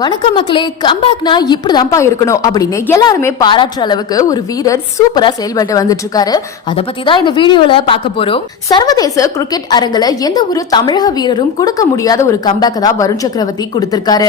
வணக்கம் மக்களே கம்பேக்னா இப்படிதான்ப்பா இருக்கணும் அப்படின்னு எல்லாருமே பாராட்டுற அளவுக்கு ஒரு வீரர் சூப்பரா செயல்பட்டு வந்துட்டு இருக்காரு அதை பத்தி தான் இந்த வீடியோல பார்க்க போறோம். சர்வதேச கிரிக்கெட் அரங்குல எந்த ஒரு தமிழக வீரரும் கொடுக்க முடியாத ஒரு கம்பேக் தான் வருண் சக்கரவர்த்தி கொடுத்திருக்காரு.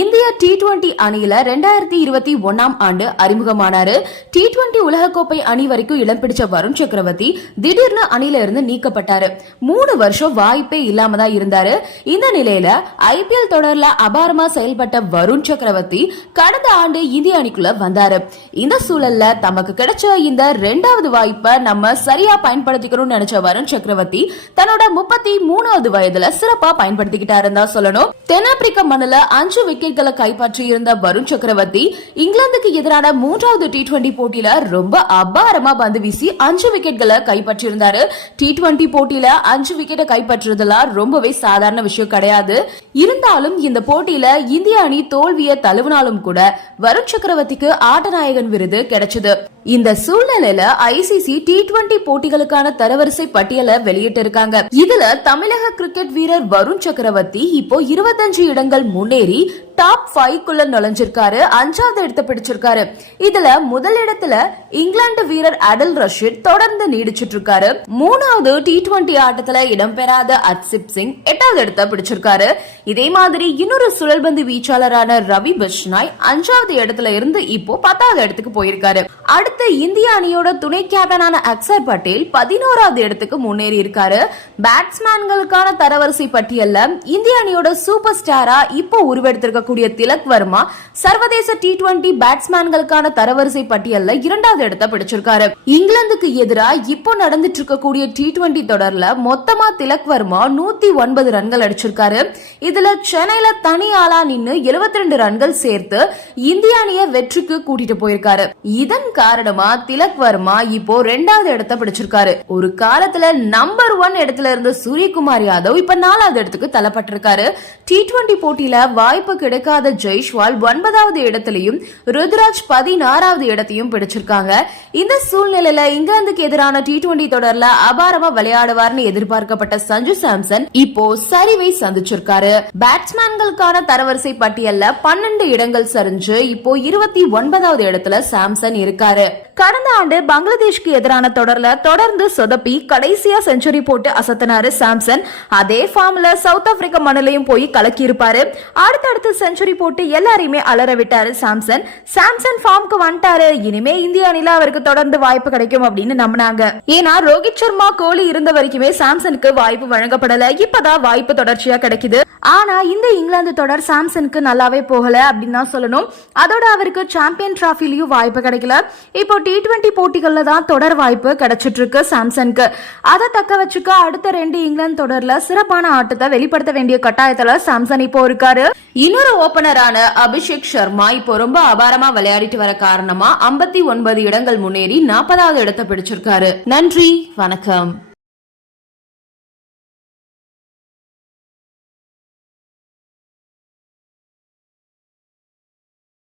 இந்திய டி டுவெண்டி அணியில ரெண்டாயிரத்தி இருபத்தி ஒன்னாம் ஆண்டு அறிமுகமானாரு. டி டுவெண்டி உலகக்கோப்பை அணி வரைக்கும் இடம் பிடிச்ச வருண் சக்கரவர்த்தி திடீர்னு அணியில இருந்து நீக்கப்பட்டாரு. மூணு வருஷம் வாய்ப்பே இல்லாம தான் இருந்தாரு. இந்த நிலையில ஐபிஎல் தொடர்ல அபாரமா செயல்பட்ட வருண் சக்கரவர்த்தி கடந்த ஆண்டு இந்திய அணிக்குள்ள வந்தாரு. இந்த சூழல்ல தமக்கு கிடைச்ச இந்த ரெண்டாவது வாய்ப்பை நம்ம சரியா பயன்படுத்திக்கணும்னு நினைச்ச வருண் சக்கரவர்த்தி தன்னோட முப்பத்தி மூணாவது வயதுல சிறப்பா பயன்படுத்திக்கிட்டாருன்னு தான் சொல்லணும். தென்னாப்பிரிக்க மண்ணுல அஞ்சு விக்கெட்களை கைப்பற்றி இருந்த வருண் சக்கரவர்த்தி இங்கிலாந்துக்கு எதிரான மூன்றாவது டி டுவெண்டி போட்டியில ரொம்ப அபாரமா பந்து வீசி அஞ்சு விக்கெட்களை கைப்பற்றியிருந்தாரு. டி டுவெண்டி போட்டியில அஞ்சு விக்கெட்டை கைப்பற்றுறதுலாம் ரொம்பவே சாதாரண விஷயம் கிடையாது. இருந்தாலும் இந்த போட்டியில இந்திய அணி தோல்வியை தழுவினாலும் கூட வருண் சக்கரவர்த்திக்கு ஆட்டநாயகன் விருது கிடைச்சது. இந்த சூழ்நிலையில ஐசிசி டி டுவெண்டி போட்டிகளுக்கான தரவரிசை பட்டியலை வெளியிட்டு இருக்காங்க இதுல தமிழக கிரிக்கெட் வீரர் வருண் சக்கரவர்த்தி இப்போ இருபத்தஞ்சு இடங்கள் முன்னேறி டாப் ஃபைவ் குள்ள நுழைஞ்சிருக்காரு. அஞ்சாவது இடத்தை பிடிச்சிருக்காரு. இதுல முதல் இடத்துல இங்கிலாந்து வீரர் அடல் ரஷீத் தொடர்ந்து நீடிச்சிட்டு இருக்காரு மூணாவது டி டுவெண்டி ஆட்டத்துல இடம்பெறாத அர்சிப் சிங் எட்டாவது இடத்த பிடிச்சிருக்காரு. இதே மாதிரி இன்னொரு சுழல்பந்து வீச்சாளரான ரவி பிஷ்னாய் அஞ்சாவது இடத்துல இருந்து இப்போ பத்தாவது இடத்துக்கு போயிருக்காரு. அடுத்து இந்திய அணியோட துணை கேப்டனான அக்சர் பட்டேல் பதினோராவது இடத்துக்கு முன்னேறி இருக்காரு பேட்ஸ்மேன்களுக்கான தரவரிசை பட்டியல்ல இந்திய அணியோட சூப்பர் ஸ்டாரா இப்போ உருவெடுத்திருக்கக்கூடிய திலக் வர்மா சர்வதேச டி டுவெண்டி பேட்ஸ்மேன்களுக்கான தரவரிசை பட்டியல்ல இரண்டாவது இடத்தை பிடிச்சிருக்காரு. இங்கிலாந்துக்கு எதிராக இப்போ நடந்துட்டு இருக்கக்கூடிய டி டுவெண்டி தொடர்ல மொத்தமா திலக் வர்மா நூத்தி ஒன்பது ரன்கள் அடிச்சிருக்காரு. இதுல சென்னையில தனி ஆளா நின்னு 72 ரெண்டு ரன்கள் சேர்த்து இந்திய அணிய வெற்றிக்கு கூட்டிட்டு போயிருக்காரு. இதன் காரணமா திலக் வர்மா இப்போ ரெண்டாவது இடத்தை பிடிச்சிருக்காரு. ஒரு காலத்துல நம்பர் ஒன் இடத்துல இருந்த சூரியகுமார் யாதவ் இப்ப நாலாவது இடத்துக்கு தள்ளப்பட்டிருக்காரு. டி டுவெண்டி போட்டியில வாய்ப்பு எடுக்காத ஜெய்ஷ்வால் ஒன்பதாவது இடத்திலையும் ருத்ராஜ் பதினாறாவது இடத்தையும் பிடிச்சிருக்காங்க. இந்த சூழ்நிலையில இங்கிலாந்துக்கு எதிரான டி டுவெண்டி தொடர்ல அபாரமா விளையாடுவார்னு எதிர்பார்க்கப்பட்ட சஞ்சு சாம்சன் இப்போ சரிவை சந்திச்சிருக்காரு. பேட்ஸ்மேன்களுக்கான தரவரிசை பட்டியல்ல பன்னெண்டு இடங்கள் சரிஞ்சு இப்போ இருபத்தி ஒன்பதாவது இடத்துல சாம்சன் இருக்காரு. கடந்த ஆண்டு பங்களாதேஷ்க்கு எதிரான தொடர்ல தொடர்ந்து சொதப்பி கடைசியா செஞ்சுரி போட்டு அசத்தினாரு சாம்சன். அதே ஃபார்ம்ல சவுத் ஆப்பிரிக்கா மண்ணிலையும் போய் கலக்கி இருப்பாரு அடுத்தடுத்து செஞ்சுரி போட்டு எல்லாரையுமே அலற விட்டாரு சாம்சன். சாம்சன் ஃபார்முக்கு வந்துட்டாரு. இனிமே இந்திய அணில அவருக்கு தொடர்ந்து வாய்ப்பு கிடைக்கும் அப்படின்னு நம்பினாங்க. ஏன்னா ரோஹித் சர்மா கோலி இருந்த வரைக்குமே சாம்சனுக்கு வாய்ப்பு வழங்கப்படல. இப்பதான் வாய்ப்பு தொடர்ச்சியா கிடைக்குது. ஆனா இந்த இங்கிலாந்து தொடர் சாம்சனுக்கு நல்லாவே போகல அப்படின்னு தான் சொல்லணும். அதோட அவருக்கு சாம்பியன் டிராஃபிலையும் வாய்ப்பு கிடைக்கல. இப்போ டி டுவெண்டி போட்டிகள்ல தான் தொடர் வாய்ப்பு கிடைச்சிட்டு இருக்கு சாம்சனுக்கு. அதை தக்க வச்சுக்க அடுத்த ரெண்டு இங்கிலாந்து தொடர்ல சிறப்பான ஆட்டத்தை வெளிப்படுத்த வேண்டிய கட்டாயத்துல சாம்சன் இப்போ இருக்காரு. இன்னொரு ஓபனரான அபிஷேக் சர்மா இப்போ ரொம்ப அபாரமா விளையாடிட்டு வர காரணமா ஐம்பத்தி ஒன்பது இடங்கள் முன்னேறி நாற்பதாவது இடத்தை பிடிச்சிருக்காரு. நன்றி வணக்கம்.